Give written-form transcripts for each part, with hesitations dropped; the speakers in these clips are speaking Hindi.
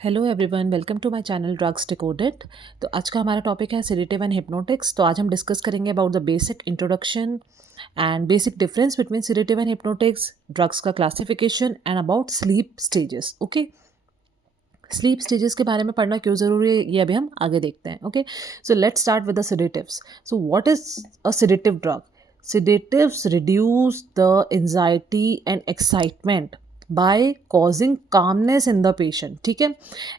Hello everyone, welcome to my channel drugs decoded. तो आज का हमारा टॉपिक है सेडेटिव एंड हिप्नोटिक्स। तो आज हम डिस्कस करेंगे about the basic introduction and basic difference between sedative and hypnotics, drugs का classification and about sleep stages. Okay, sleep stages के बारे में पढ़ना क्यों ज़रूरी है ये अभी हम आगे देखते हैं। Okay, so let's start with the sedatives. So what is a sedative drug? Sedatives reduce the anxiety and excitement by causing calmness in the patient. ठीक है,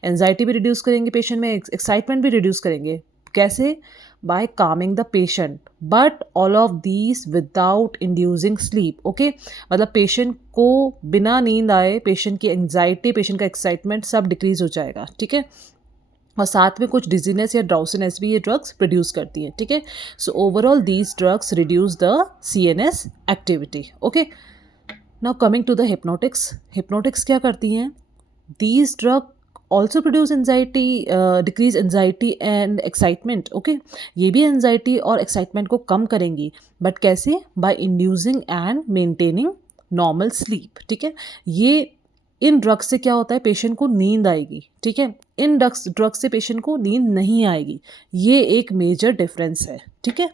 एनजाइटी भी रिड्यूस करेंगे पेशेंट में, एक्साइटमेंट भी रिड्यूस करेंगे। कैसे? By calming the patient, but all of these without inducing sleep. Okay, मतलब पेशेंट को बिना नींद आए पेशेंट की एंजाइटी, पेशेंट का एक्साइटमेंट सब डिक्रीज हो जाएगा। ठीक है, और साथ में कुछ डिजीनेस या ड्राउसीनेस भी ये ड्रग्स प्रोड्यूस करती हैं। ठीक है, so overall these drugs reduce the CNS activity. Okay, now coming to the hypnotics. Hypnotics क्या करती हैं? These drug also produce anxiety, decrease anxiety and excitement. Okay, ये भी एनजाइटी और एक्साइटमेंट को कम करेंगी, बट कैसे? By inducing and maintaining normal sleep. ठीक है, ये इन ड्रग्स से क्या होता है, पेशेंट को नींद आएगी। ठीक है, इन ड्रग्स से पेशेंट को नींद नहीं आएगी। ये एक मेजर डिफरेंस है। ठीक है,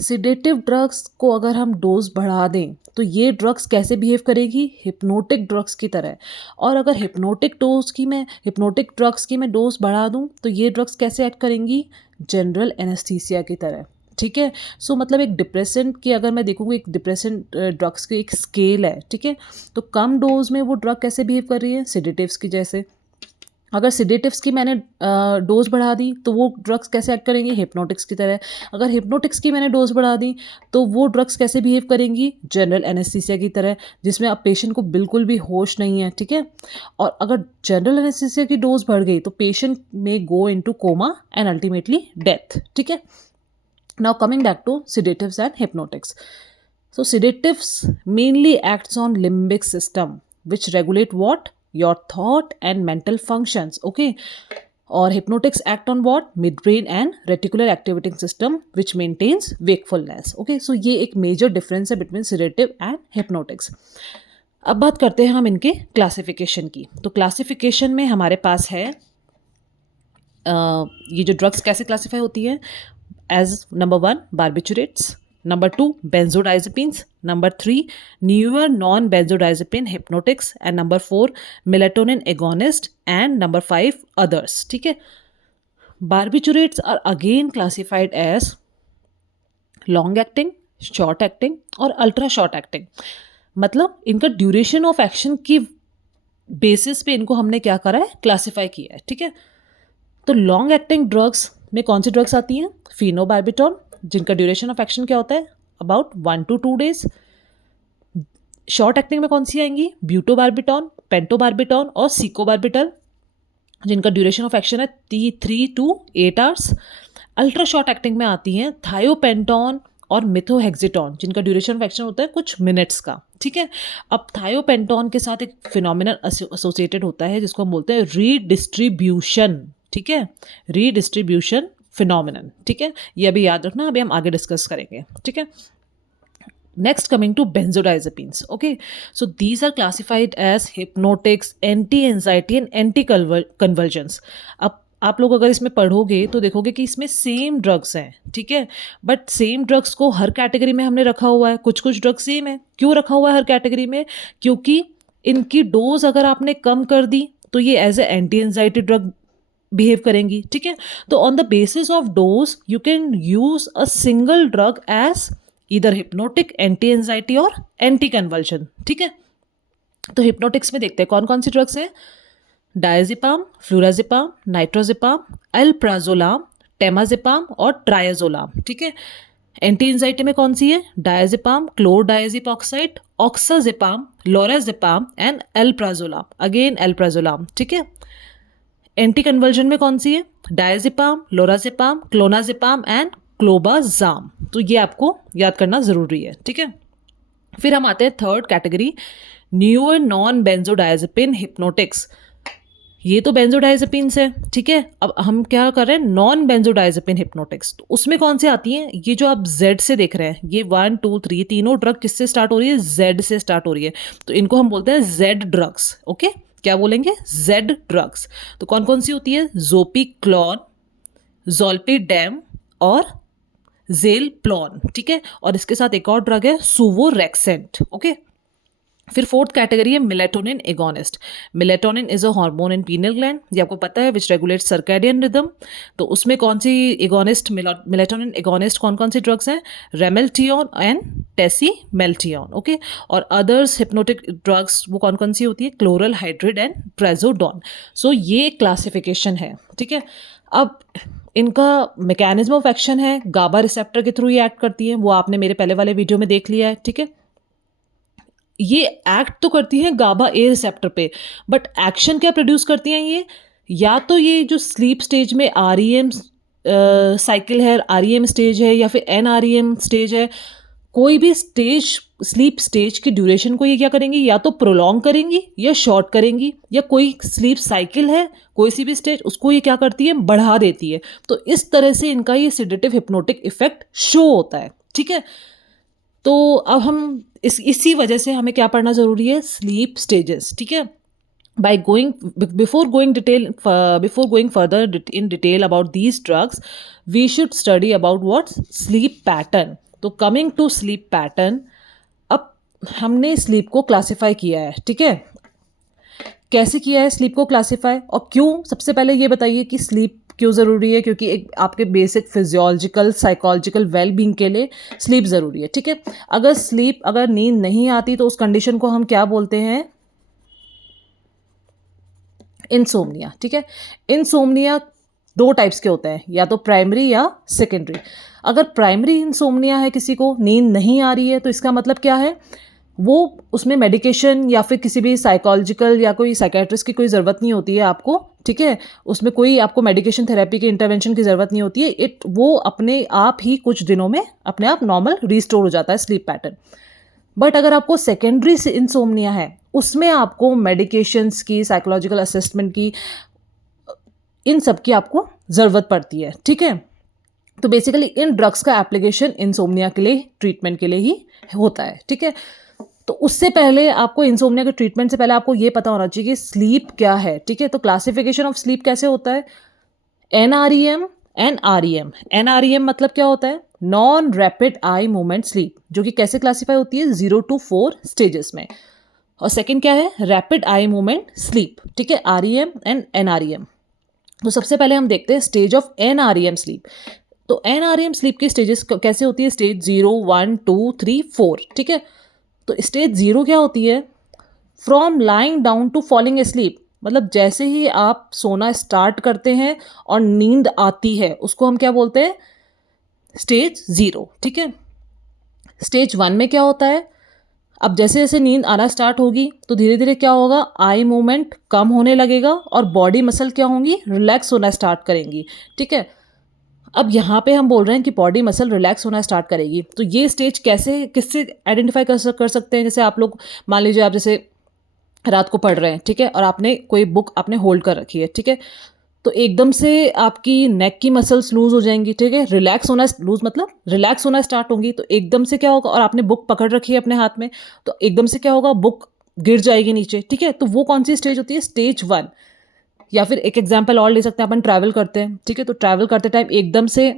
सिडेटिव ड्रग्स को अगर हम डोज बढ़ा दें तो ये ड्रग्स कैसे बिहेव करेगी? हिप्नोटिक ड्रग्स की तरह। और अगर हिप्नोटिक ड्रग्स की मैं डोज बढ़ा दूं तो ये ड्रग्स कैसे एक्ट करेंगी? जनरल एनेस्थीसिया की तरह। ठीक है, सो मतलब एक डिप्रेसेंट की अगर मैं देखूँगी, एक डिप्रेसेंट ड्रग्स की एक स्केल है। ठीक है, तो कम डोज में वो ड्रग कैसे बिहेव कर रही है? सिडेटिव्स की जैसे। अगर सिडेटिव्स की मैंने डोज बढ़ा दी तो वो ड्रग्स कैसे एक्ट करेंगी? हिप्नोटिक्स की तरह। अगर हिप्नोटिक्स की मैंने डोज बढ़ा दी तो वो ड्रग्स कैसे बिहेव करेंगी? जनरल एनेस्थीसिया की तरह, जिसमें अब पेशेंट को बिल्कुल भी होश नहीं है। ठीक है, और अगर जनरल एनेस्थीसिया की डोज बढ़ गई तो पेशेंट में go into coma and ultimately death. ठीक है, now coming back to sedatives and hypnotics. So sedatives mainly acts on limbic system which regulate what? Your thought and mental functions. Okay, और hypnotics act on what? Midbrain and reticular activating system which maintains wakefulness. Okay, so ये एक major difference है between sedative and hypnotics. अब बात करते हैं हम इनके क्लासिफिकेशन की। तो क्लासिफिकेशन में हमारे पास है ये जो ड्रग्स कैसे क्लासीफाई होती है? as number 1 barbiturates, number 2 benzodiazepines, number 3 newer non-benzodiazepine hypnotics, and number 4 melatonin agonist, and number 5 others. ठीक है, barbiturates are again classified as long acting, short acting और ultra short acting। मतलब इनका ड्यूरेशन ऑफ एक्शन की बेसिस पे इनको हमने क्या करा है? क्लासीफाई किया है। ठीक है, तो लॉन्ग एक्टिंग ड्रग्स में कौन सी ड्रग्स आती हैं? फिनोबार्बिटॉल, जिनका ड्यूरेशन ऑफ एक्शन क्या होता है? About 1 to 2 days। Short acting में कौन सी आएंगी? ब्यूटोबार्बिटॉन, पेंटोबार्बिटॉन और सीकोबार्बिटल, जिनका ड्यूरेशन ऑफ एक्शन है 3 to 8 hours। Ultra short acting में आती हैं थायोपेंटॉन और मिथोहेक्सिटॉन, जिनका ड्यूरेशन ऑफ एक्शन होता है कुछ मिनट्स का। ठीक है, अब थायोपेंटॉन के साथ एक फिनोमिनन एसोसिएटेड होता है जिसको हम बोलते हैं रीडिस्ट्रीब्यूशन। ठीक है, रीडिस्ट्रीब्यूशन फिनोमिनन। ठीक है, ये अभी याद रखना, अभी हम आगे डिस्कस करेंगे। ठीक है, next coming to benzodiazepines. Okay, so these are classified as hypnotics, anti anxiety and anti convergence. अब आप लोग अगर इसमें पढ़ोगे तो देखोगे कि इसमें सेम ड्रग्स हैं। ठीक है, बट सेम ड्रग्स को हर कैटेगरी में हमने रखा हुआ है। कुछ कुछ ड्रग्स सेम है। क्यों रखा हुआ है हर कैटेगरी में? क्योंकि इनकी डोज अगर आपने कम कर दी तो ये as a anti anxiety drug behave करेंगी। ठीक है, तो on the basis of dose you can use a single drug as either hypnotic, anti anxiety और एंटी कन्वल्शन। ठीक है, तो हिप्नोटिक्स में देखते हैं कौन कौन सी ड्रग्स हैं। डायजेपाम, फ्लूराजेपाम, नाइट्रोजेपाम, एल्प्राजोलाम, टेमाजेपाम और ट्रायाजोलाम। ठीक है, एंटी एंजाइटी में कौन सी है? Diazepam, chlordiazepoxide, oxazepam, lorazepam and alprazolam, again alprazolam. ठीक है, एंटी कन्वर्जन में कौन सी है? Diazepam, lorazepam, clonazepam and clobazam. तो ये आपको याद करना ज़रूरी है। ठीक है, फिर हम आते हैं third category, newer non benzodiazepine hypnotics. ये तो बेंजोडायजेपिन्स है। ठीक है, अब हम क्या कर रहे हैं? Non benzodiazepine hypnotics. तो उसमें कौन सी आती हैं? ये जो आप जेड से देख रहे हैं, ये 1 2 3 तीनों ड्रग किससे स्टार्ट हो रही है? जेड से स्टार्ट हो रही है, तो इनको हम बोलते हैं जेड ड्रग्स। ओके, क्या बोलेंगे? Z drugs. तो कौन कौन सी होती है? जोपिक्लोन, जोल्पिडेम और जेलप्लॉन, ठीक है। और इसके साथ एक और ड्रग है सुवोरेक्सेंट, ओके। फिर फोर्थ कैटेगरी है melatonin agonist. Melatonin is a hormone in penal gland, ये आपको पता है, विच रेगुलेट सर्कैडियन रिदम। तो उसमें कौन सी एगोनिस्ट, मेलेटोनिन एगोनिस्ट कौन कौन सी ड्रग्स हैं? रेमेल्टियन एंड टेसीमेल्टियन, ओके। और अदर्स हिप्नोटिक ड्रग्स वो कौन कौन सी होती है? Chloral हाइड्रिड and ट्रेजोडोन। सो ये क्लासिफिकेशन है, ठीक है। अब इनका मैकेनिज्म ऑफ एक्शन है, गाबा रिसेप्टर के थ्रू ये एक्ट करती है, वो आपने मेरे पहले वाले वीडियो में देख लिया है, ठीक है। ये एक्ट तो करती हैं गाबा ए रिसेप्टर पे, बट एक्शन क्या प्रोड्यूस करती हैं ये? या तो ये जो स्लीप स्टेज में आरईएम साइकिल है, आरईएम स्टेज है, या फिर एनआरईएम स्टेज है, कोई भी स्टेज, स्लीप स्टेज की ड्यूरेशन को ये क्या करेंगी? या तो प्रोलॉन्ग करेंगी या शॉर्ट करेंगी, या कोई स्लीप साइकिल है कोई सी भी स्टेज, उसको ये क्या करती है? बढ़ा देती है। तो इस तरह से इनका ये सिडेटिव हिप्नोटिक इफेक्ट शो होता है, ठीक है। तो अब हम इसी वजह से हमें क्या पढ़ना जरूरी है? स्लीप स्टेजेस, ठीक है। by going before going further in detail about these drugs, we should study about what? Sleep pattern. तो coming to sleep pattern, अब हमने स्लीप को क्लासिफाई किया है, ठीक है। कैसे किया है स्लीप को क्लासिफाई और क्यों? सबसे पहले ये बताइए कि स्लीप क्यों ज़रूरी है? क्योंकि एक आपके बेसिक फिजियोलॉजिकल साइकोलॉजिकल वेलबींग के लिए स्लीप ज़रूरी है, ठीक है। अगर नींद नहीं आती तो उस कंडीशन को हम क्या बोलते हैं? इंसोम्निया, ठीक है। इंसोम्निया दो टाइप्स के होते हैं, या तो प्राइमरी या सेकेंडरी। अगर प्राइमरी इंसोम्निया है, किसी को नींद नहीं आ रही है, तो इसका मतलब क्या है? वो उसमें मेडिकेशन या फिर किसी भी साइकोलॉजिकल या कोई साइकेट्रिस्ट की कोई ज़रूरत नहीं होती है आपको, ठीक है। उसमें कोई आपको मेडिकेशन थेरेपी की इंटरवेंशन की ज़रूरत नहीं होती है। वो अपने आप ही कुछ दिनों में अपने आप नॉर्मल रिस्टोर हो जाता है स्लीप पैटर्न। बट अगर आपको सेकेंडरी इंसोम्निया है, उसमें आपको मेडिकेशंस की, साइकोलॉजिकल असेसमेंट की, इन सब की आपको ज़रूरत पड़ती है, ठीक है। तो बेसिकली इन ड्रग्स का एप्लीकेशन इंसोम्निया के लिए, ट्रीटमेंट के लिए ही होता है, ठीक है। तो उससे पहले आपको इंसोम्निया के ट्रीटमेंट से पहले आपको ये पता होना चाहिए कि स्लीप क्या है, ठीक है। तो क्लासिफिकेशन ऑफ स्लीप कैसे होता है? NREM and REM. एनआरईएम मतलब क्या होता है? Non rapid eye movement sleep, जो कि कैसे क्लासीफाई होती है? 0 to 4 स्टेजेस में। और सेकंड क्या है? रैपिड आई मूवमेंट स्लीप, ठीक है, आरईएम एंड एनआरईएम। तो सबसे पहले हम देखते हैं स्टेज ऑफ एनआरईएम स्लीप। तो एनआरईएम स्लीप की स्टेजेस कैसे होती है? स्टेज 0, 1, 2, 3, 4, ठीक है। तो स्टेज 0 क्या होती है? From lying down to falling asleep, मतलब जैसे ही आप सोना स्टार्ट करते हैं और नींद आती है, उसको हम क्या बोलते हैं? स्टेज 0, ठीक है। स्टेज 1 में क्या होता है? अब जैसे जैसे नींद आना स्टार्ट होगी तो धीरे धीरे क्या होगा? आई मूवमेंट कम होने लगेगा और बॉडी मसल क्या होंगी? रिलैक्स होना स्टार्ट करेंगी, ठीक है। अब यहाँ पे हम बोल रहे हैं कि बॉडी मसल रिलैक्स होना स्टार्ट करेगी। तो ये स्टेज कैसे, किससे आइडेंटिफाई कर सकते हैं? जैसे आप लोग मान लीजिए, आप जैसे रात को पढ़ रहे हैं, ठीक है, और आपने कोई बुक आपने होल्ड कर रखी है, ठीक है। तो एकदम से आपकी नेक की मसल्स लूज हो जाएंगी, ठीक है। रिलैक्स होना, लूज मतलब रिलैक्स होना स्टार्ट होंगी। तो एकदम से क्या होगा? और आपने बुक पकड़ रखी है अपने हाथ में, तो एकदम से क्या होगा? बुक गिर जाएगी नीचे, ठीक है। तो वो कौन सी स्टेज होती है? स्टेज 1। या फिर एक एग्जाम्पल और ले सकते हैं, अपन ट्रैवल करते हैं, ठीक है। तो ट्रैवल करते टाइम एकदम से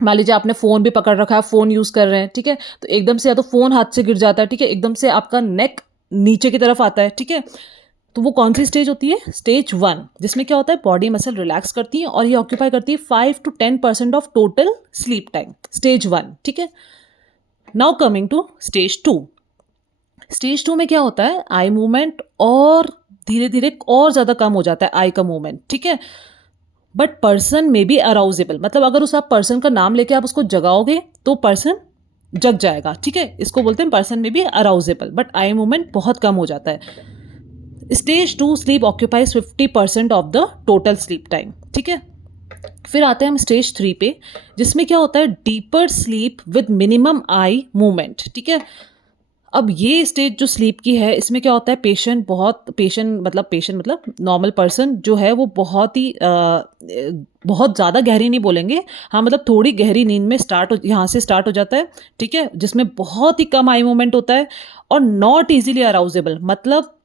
मान लीजिए आपने फ़ोन भी पकड़ रखा है, फ़ोन यूज़ कर रहे हैं, ठीक है। तो एकदम से या तो फ़ोन हाथ से गिर जाता है, ठीक है, एकदम से आपका नेक नीचे की तरफ आता है, ठीक है। तो वो कौन सी स्टेज होती है? स्टेज 1, जिसमें क्या होता है? बॉडी मसल रिलैक्स करती है और ये ऑक्यूपाई करती है 5 to 10% of total sleep time. Stage 1, ठीक है। Now coming to stage 2। Stage 2 में क्या होता है? आई मूवमेंट और धीरे धीरे और ज़्यादा कम हो जाता है आई का मूवमेंट, ठीक है। बट पर्सन में बी अराउजेबल, मतलब अगर उस आप पर्सन का नाम लेके आप उसको जगाओगे तो पर्सन जग जाएगा, ठीक है। इसको बोलते हैं पर्सन में बी अराउजेबल, बट आई मूवमेंट बहुत कम हो जाता है। Stage 2 sleep occupies 50% of the total sleep time, ठीक है। फिर आते हैं हम स्टेज 3 पे, जिसमें क्या होता है? Deeper sleep with minimum eye movement, ठीक है। अब ये स्टेज जो स्लीप की है, इसमें क्या होता है? पेशेंट मतलब नॉर्मल पर्सन जो है वो बहुत ही बहुत ज़्यादा गहरी नहीं बोलेंगे, हाँ, मतलब थोड़ी गहरी नींद में यहाँ से स्टार्ट हो जाता है, ठीक है, जिसमें बहुत ही कम आई मूवमेंट होता है और नॉट ईजिली अराउजेबल, मतलब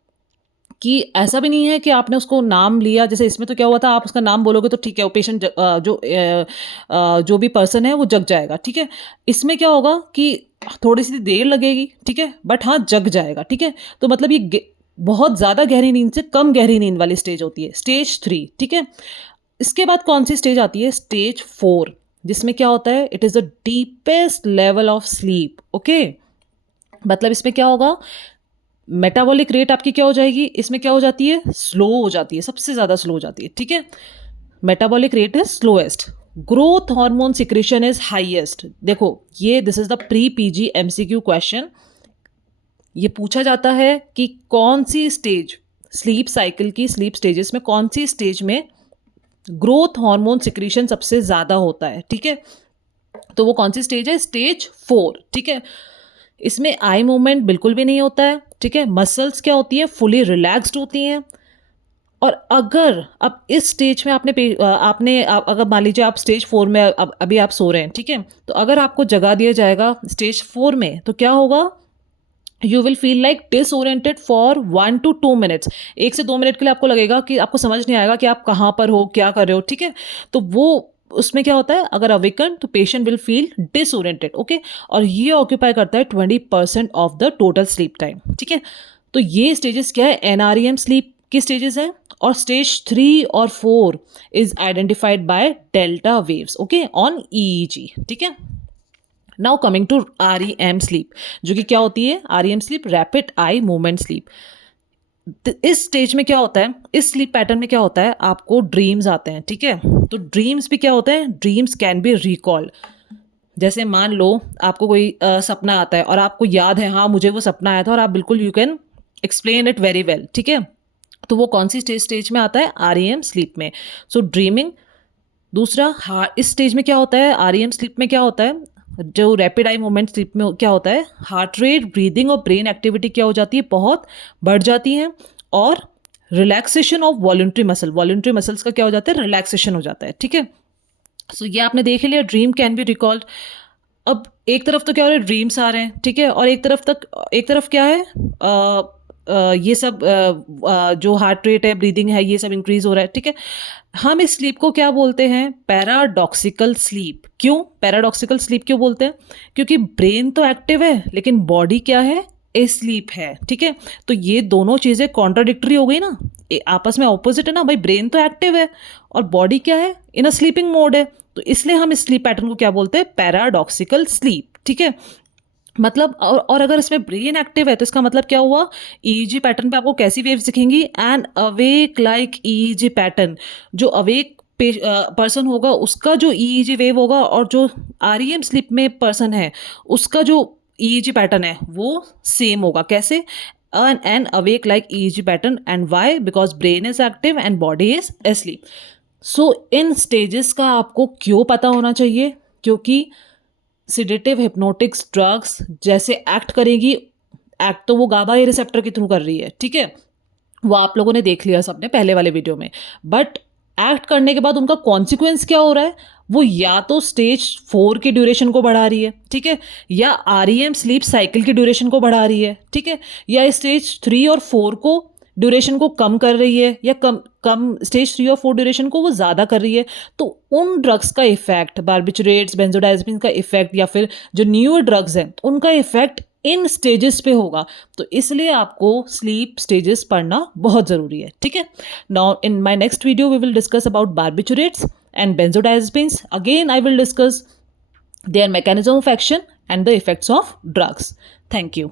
कि ऐसा भी नहीं है कि आपने उसको नाम लिया, जैसे इसमें तो क्या हुआ था, आप उसका नाम बोलोगे तो ठीक है, वो पेशेंट जो भी पर्सन है वो जग जाएगा, ठीक है। इसमें क्या होगा कि थोड़ी सी देर लगेगी, ठीक है, बट हाँ जग जाएगा, ठीक है। तो मतलब ये बहुत ज़्यादा गहरी नींद से कम गहरी नींद वाली स्टेज होती है, स्टेज 3, ठीक है। इसके बाद कौन सी स्टेज आती है, स्टेज 4, जिसमें क्या होता है, it is the deepest level of sleep, okay. मतलब इसमें क्या होगा, मेटाबॉलिक रेट आपकी क्या हो जाएगी, इसमें क्या हो जाती है, स्लो हो जाती है, सबसे ज़्यादा स्लो हो जाती है, ठीक है। Metabolic rate is slowest, growth hormone secretion is highest. देखो ये this is the pre PG MCQ question. ये पूछा जाता है कि कौन सी स्टेज, स्लीप साइकिल की स्लीप स्टेजेस में कौन सी स्टेज में ग्रोथ हार्मोन सिक्रीशन सबसे ज़्यादा होता है, ठीक है। तो वो कौन सी स्टेज है, स्टेज 4, ठीक है। इसमें आई मूवमेंट बिल्कुल भी नहीं होता है, ठीक है। मसल्स क्या होती हैं, फुली रिलैक्स्ड होती हैं। और अगर अब इस स्टेज में अगर मान लीजिए आप स्टेज 4 में अभी आप सो रहे हैं, ठीक है, तो अगर आपको जगा दिया जाएगा स्टेज 4 में तो क्या होगा, you will feel like disoriented for 1 to 2 minutes. 1 से 2 मिनट के लिए आपको लगेगा कि आपको समझ नहीं आएगा कि आप कहाँ पर हो, क्या कर रहे हो, ठीक है। तो वो उसमें क्या होता है, अगर अवेकन तो patient will feel disoriented, okay. और ये ऑक्यूपाई करता है 20% of the total sleep time, ठीक है। तो ये स्टेजेस क्या है, एनआरईएम स्लीप की स्टेजेस हैं। और स्टेज 3 और 4 is identified by delta waves, okay, on EEG, ठीक है। Now coming to REM sleep, जो कि क्या होती है, REM sleep rapid eye movement sleep. इस स्टेज में क्या होता है, इस स्लीप पैटर्न में क्या होता है, आपको ड्रीम्स आते हैं, ठीक है। तो ड्रीम्स भी क्या होता है, ड्रीम्स कैन बी रिकॉल्ड। जैसे मान लो आपको कोई सपना आता है और आपको याद है, हाँ मुझे वो सपना आया था, और आप बिल्कुल you can explain it very well, ठीक है। तो वो कौन सी स्टेज में आता है, REM स्लीप में। सो ड्रीमिंग। दूसरा, इस स्टेज में क्या होता है, REM स्लीप में क्या होता है, जो रैपिड आई मूवमेंट स्लीप में क्या होता है, हार्ट रेट, ब्रीदिंग और ब्रेन एक्टिविटी क्या हो जाती है, बहुत बढ़ जाती है। और रिलैक्सेशन ऑफ वॉलंटरी मसल्स का क्या हो जाता है, रिलैक्सेशन हो जाता है, ठीक है। सो ये आपने देख लिया, ड्रीम कैन बी रिकॉल्ड। अब एक तरफ तो क्या हो रहा है, ड्रीम्स आ रहे हैं, ठीक है, और एक तरफ क्या है, ये सब जो हार्ट रेट है, ब्रीदिंग है, ये सब इंक्रीज हो रहा है, ठीक है। हम इस स्लीप को क्या बोलते हैं, पैराडॉक्सिकल स्लीप। क्यों पैराडॉक्सिकल स्लीप क्यों बोलते हैं, क्योंकि ब्रेन तो एक्टिव है लेकिन बॉडी क्या है, स्लीप है, ठीक है। तो ये दोनों चीज़ें कॉन्ट्राडिक्टरी हो गई ना, आपस में ऑपोजिट है ना भाई, ब्रेन तो एक्टिव है और बॉडी क्या है, इन अ स्लीपिंग मोड है। तो इसलिए हम इस स्लीप पैटर्न को क्या बोलते हैं, पैराडॉक्सिकल स्लीप, ठीक है। मतलब और अगर इसमें ब्रेन एक्टिव है तो इसका मतलब क्या हुआ, ईईजी पैटर्न पे आपको कैसी वेव्स दिखेंगी, and awake like EEG pattern. जो अवेक पर्सन होगा उसका जो ईईजी वेव होगा, और जो REM स्लीप में पर्सन है उसका जो ईईजी पैटर्न है वो सेम होगा। कैसे, an awake like EEG pattern, and why, because brain is active and body is asleep. So इन स्टेजेस का आपको क्यों पता होना चाहिए, क्योंकि सिडेटिव हिप्नोटिक्स ड्रग्स जैसे एक्ट करेगी, एक्ट तो वो गाबा रिसेप्टर के थ्रू कर रही है, ठीक है, वो आप लोगों ने देख लिया सबने पहले वाले वीडियो में। बट एक्ट करने के बाद उनका कॉन्सिक्वेंस क्या हो रहा है, वो या तो स्टेज 4 की ड्यूरेशन को बढ़ा रही है, ठीक है, या REM स्लीप साइकिल की ड्यूरेशन को बढ़ा रही है, ठीक है, या स्टेज 3 और 4 को ड्यूरेशन को कम कर रही है, या कम कम स्टेज 3 और 4 ड्यूरेशन को वो ज़्यादा कर रही है। तो उन ड्रग्स का इफेक्ट, बार्बिचुरेट्स, बेंजोडाइजेपिन का इफेक्ट, या फिर जो न्यूअर ड्रग्स हैं उनका इफेक्ट इन स्टेजेस पे होगा। तो इसलिए आपको स्लीप स्टेजेस पढ़ना बहुत ज़रूरी है, ठीक है। Now in my next video we will discuss about barbiturates and benzodiazepines. Again I will discuss their mechanism of action and the effects of drugs. Thank you.